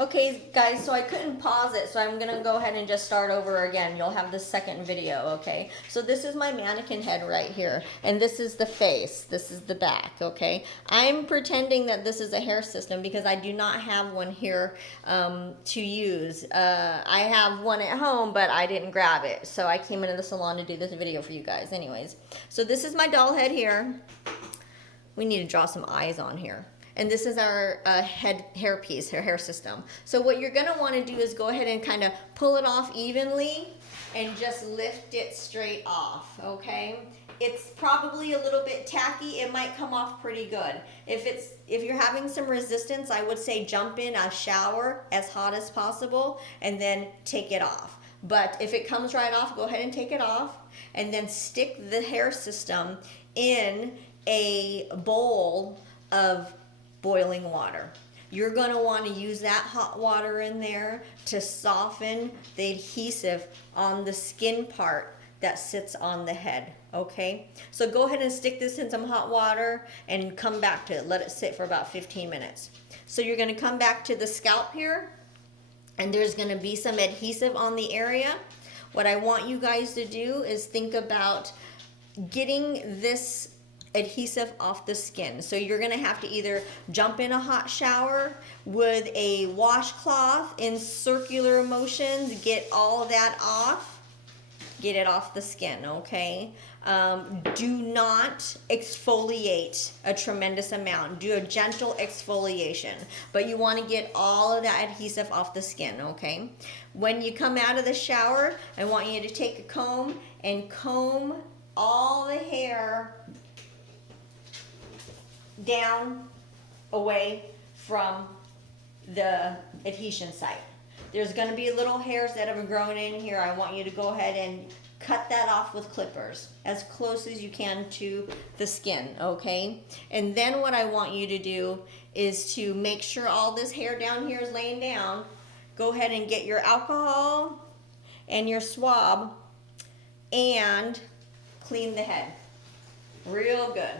Okay, guys, so I couldn't pause it, so I'm gonna go ahead and just start over again. You'll have the second video, okay? So this is my mannequin head right here, and this is the face, this is the back, okay? I'm pretending that this is a hair system because I do not have one here to use. I have one at home, but I didn't grab it, so I came into the salon to do this video for you guys. Anyways, so this is my doll head here. We need to draw some eyes on here. And this is our hair piece, our hair system. So what you're gonna wanna do is go ahead and kind of pull it off evenly and just lift it straight off, okay? It's probably a little bit tacky. It might come off pretty good. If you're having some resistance, I would say jump in a shower as hot as possible and then take it off. But if it comes right off, go ahead and take it off and then stick the hair system in a bowl of boiling water. You're going to want to use that hot water in there to soften the adhesive on the skin part that sits on the head, okay? So go ahead and stick this in some hot water and come back to it. Let it sit for about 15 minutes. So you're going to come back to the scalp here, and there's going to be some adhesive on the area. What I want you guys to do is think about getting this adhesive off the skin. So you're gonna have to either jump in a hot shower with a washcloth in circular motions, get all that off, get it off the skin, okay? Do not exfoliate a tremendous amount. Do a gentle exfoliation, but you want to get all of that adhesive off the skin, okay? When you come out of the shower, I want you to take a comb and comb all the hair down away from the adhesion site. There's going to be little hairs that have grown in here. I want you to go ahead and cut that off with clippers as close as you can to the skin, okay? And then what I want you to do is to make sure all this hair down here is laying down. Go ahead and get your alcohol and your swab and clean the head real good.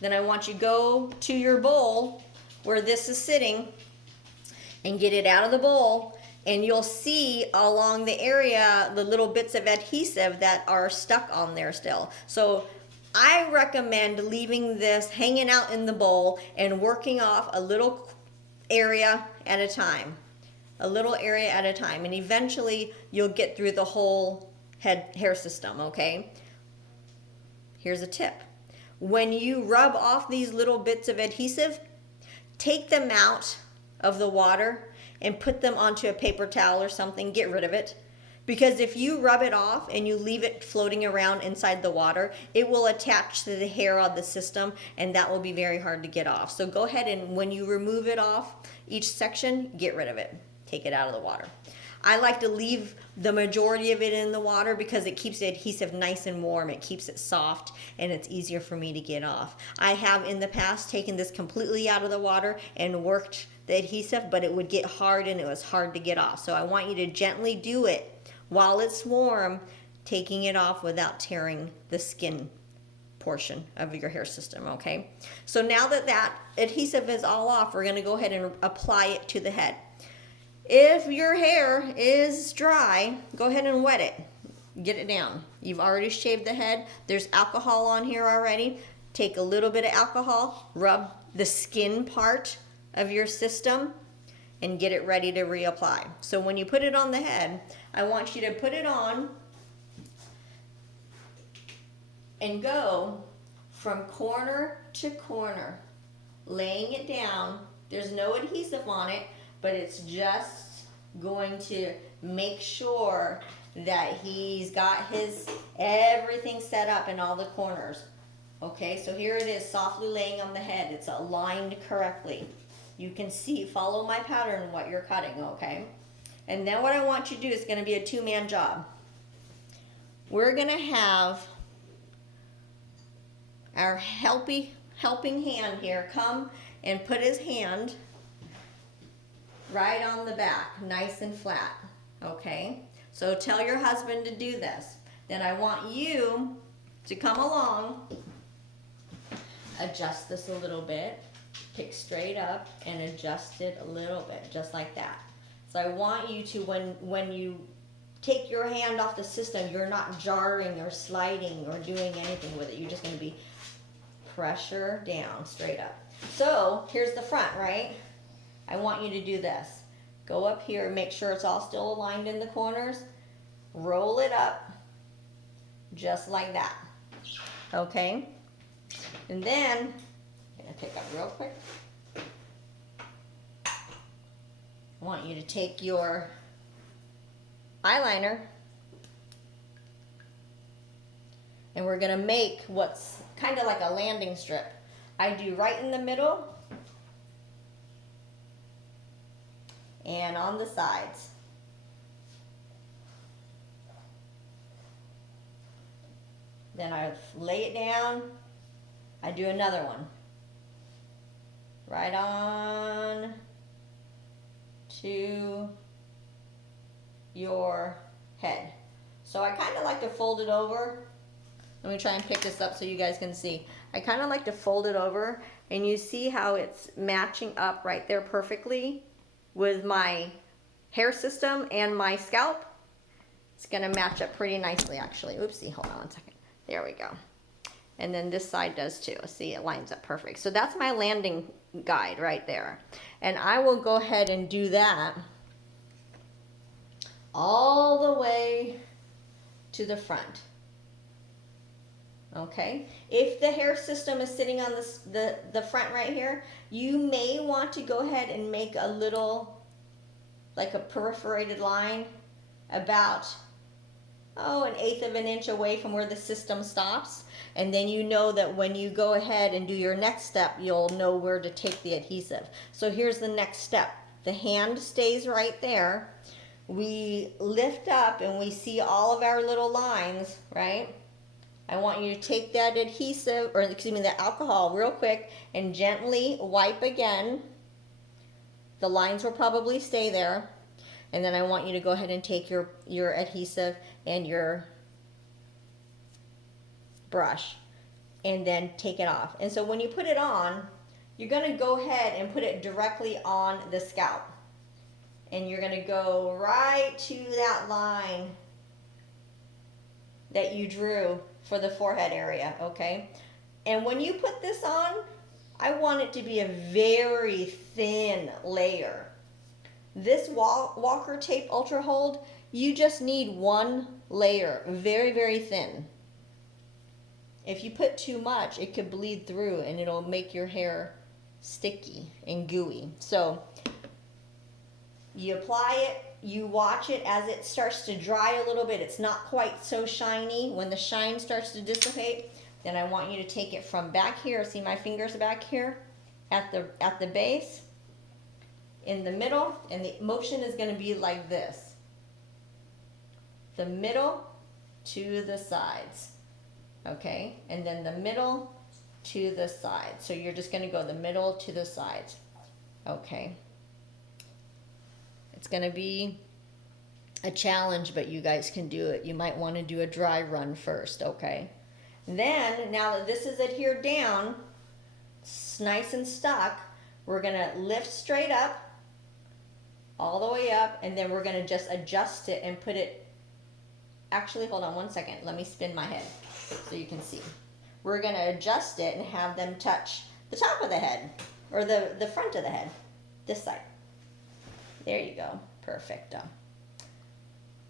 Then I want you to go to your bowl where this is sitting and get it out of the bowl, and you'll see along the area the little bits of adhesive that are stuck on there still. So I recommend leaving this hanging out in the bowl and working off a little area at a time. A little area at a time, and eventually you'll get through the whole hair system, okay? Here's a tip. When you rub off these little bits of adhesive, take them out of the water and put them onto a paper towel or something. Get rid of it. Because if you rub it off and you leave it floating around inside the water, it will attach to the hair on the system, and that will be very hard to get off. So go ahead and when you remove it off each section, get rid of it. Take it out of the water. I like to leave the majority of it in the water because it keeps the adhesive nice and warm. It keeps it soft, and it's easier for me to get off. I have in the past taken this completely out of the water and worked the adhesive, but it would get hard and it was hard to get off. So I want you to gently do it while it's warm, taking it off without tearing the skin portion of your hair system, okay? So now that that adhesive is all off, we're gonna go ahead and apply it to the head. If your hair is dry, go ahead and wet it. Get it down. You've already shaved the head. There's alcohol on here already. Take a little bit of alcohol, rub the skin part of your system, and get it ready to reapply. So when you put it on the head, I want you to put it on and go from corner to corner, laying it down. There's no adhesive on it, but it's just going to make sure that he's got his everything set up in all the corners. Okay, so here it is, softly laying on the head. It's aligned correctly. You can see, follow my pattern what you're cutting, okay? And then what I want you to do is going to be a two-man job. We're going to have our helping hand here come and put his hand right on the back, nice and flat, okay? So tell your husband to do this. Then I want you to come along, adjust this a little bit, pick straight up and adjust it a little bit, just like that. So I want you to, when you take your hand off the system, you're not jarring or sliding or doing anything with it. You're just going to be pressure down, straight up. So here's the front, right? I want you to do this. Go up here, make sure it's all still aligned in the corners. Roll it up, just like that. Okay? And then, I'm going to pick up real quick. I want you to take your eyeliner and we're going to make what's kind of like a landing strip. I do right in the middle and on the sides. Then I lay it down. I do another one. Right on to your head. So I kind of like to fold it over. Let me try and pick this up so you guys can see. I kind of like to fold it over, and you see how it's matching up right there perfectly with my hair system and my scalp. It's gonna match up pretty nicely actually. Oopsie, hold on one second. There we go. And then this side does too. See, it lines up perfect. So that's my landing guide right there. And I will go ahead and do that all the way to the front. Okay? If the hair system is sitting on the front right here, you may want to go ahead and make a little, like a perforated line about, oh, 1/8 of an inch away from where the system stops. And then you know that when you go ahead and do your next step, you'll know where to take the adhesive. So here's the next step. The hand stays right there. We lift up and we see all of our little lines, right? I want you to take that adhesive, or excuse me, the alcohol real quick and gently wipe again. The lines will probably stay there. And then I want you to go ahead and take your adhesive and your brush and then take it off. And so when you put it on, you're going to go ahead and put it directly on the scalp. And you're going to go right to that line that you drew for the forehead area, okay? And when you put this on, I want it to be a very thin layer. This Walker Tape Ultra Hold, you just need one layer, very, very thin. If you put too much, it could bleed through and it'll make your hair sticky and gooey. So you apply it, you watch it as it starts to dry a little bit. It's not quite so shiny. When the shine starts to dissipate, then I want you to take it from back here. See my fingers back here at the base, in the middle, and the motion is going to be like this. The middle to the sides. Okay, and then the middle to the sides. So you're just going to go the middle to the sides. Okay. It's going to be a challenge, but you guys can do it. You might want to do a dry run first, okay? Then, now that this is adhered down, it's nice and stuck, we're going to lift straight up, all the way up, and then we're going to just adjust it and put it, actually, hold on one second. Let me spin my head so you can see. We're going to adjust it and have them touch the top of the head, or the front of the head, this side. There you go. Perfecto.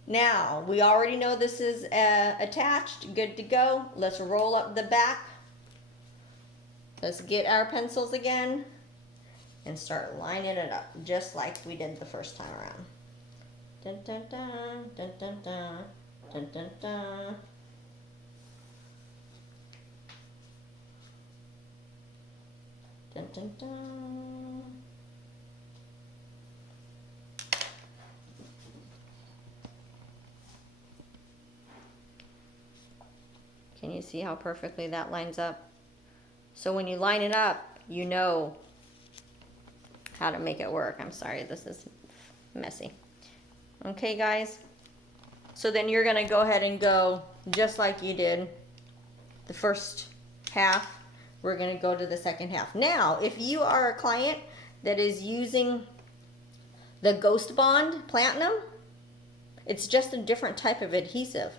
Now, we already know this is attached. Good to go. Let's roll up the back. Let's get our pencils again and start lining it up just like we did the first time around. Dun, dun, dun, dun, dun, dun, dun, dun, dun. Dun, dun, dun. Can you see how perfectly that lines up? So when you line it up, you know how to make it work. I'm sorry, this is messy. Okay, guys? So then you're gonna go ahead and go just like you did the first half we're going to go to the second half. Now, if you are a client that is using the Ghost Bond Platinum, it's just a different type of adhesive.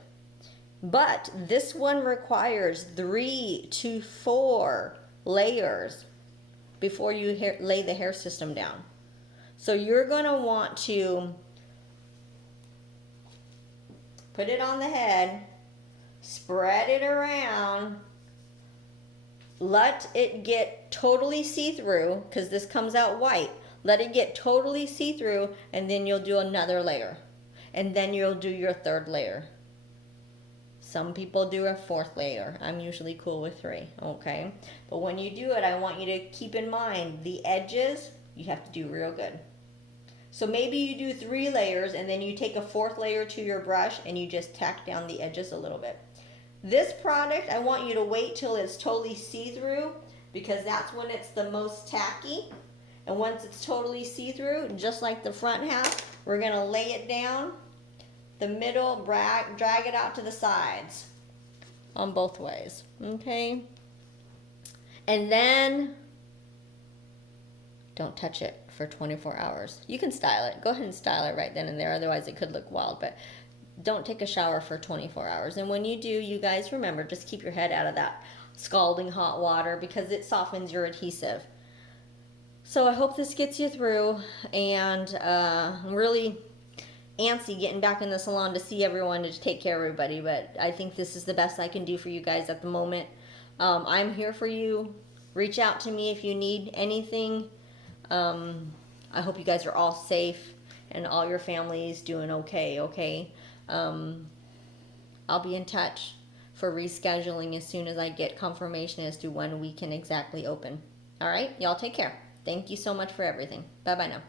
But this one requires 3 to 4 layers before you lay the hair system down. So you're going to want to put it on the head, spread it around, let it get totally see-through, because this comes out white. Let it get totally see-through, and then you'll do another layer. And then you'll do your third layer. Some people do a fourth layer. I'm usually cool with 3, okay? But when you do it, I want you to keep in mind the edges, you have to do real good. So maybe you do 3 layers, and then you take a 4th layer to your brush and you just tack down the edges a little bit. This product, I want you to wait till it's totally see-through, because that's when it's the most tacky. And once it's totally see-through, just like the front half, we're going to lay it down the middle, drag it out to the sides on both ways, okay? And then don't touch it for 24 hours. You can style it. Go ahead and style it right then and there, otherwise it could look wild, but don't take a shower for 24 hours. And when you do, you guys remember, just keep your head out of that scalding hot water, because it softens your adhesive. So I hope this gets you through, and I'm really antsy getting back in the salon to see everyone, to take care of everybody, but I think this is the best I can do for you guys at the moment. I'm here for you. Reach out to me if you need anything. I hope you guys are all safe and all your families doing okay? I'll be in touch for rescheduling as soon as I get confirmation as to when we can exactly open. All right, y'all take care. Thank you so much for everything. Bye-bye now.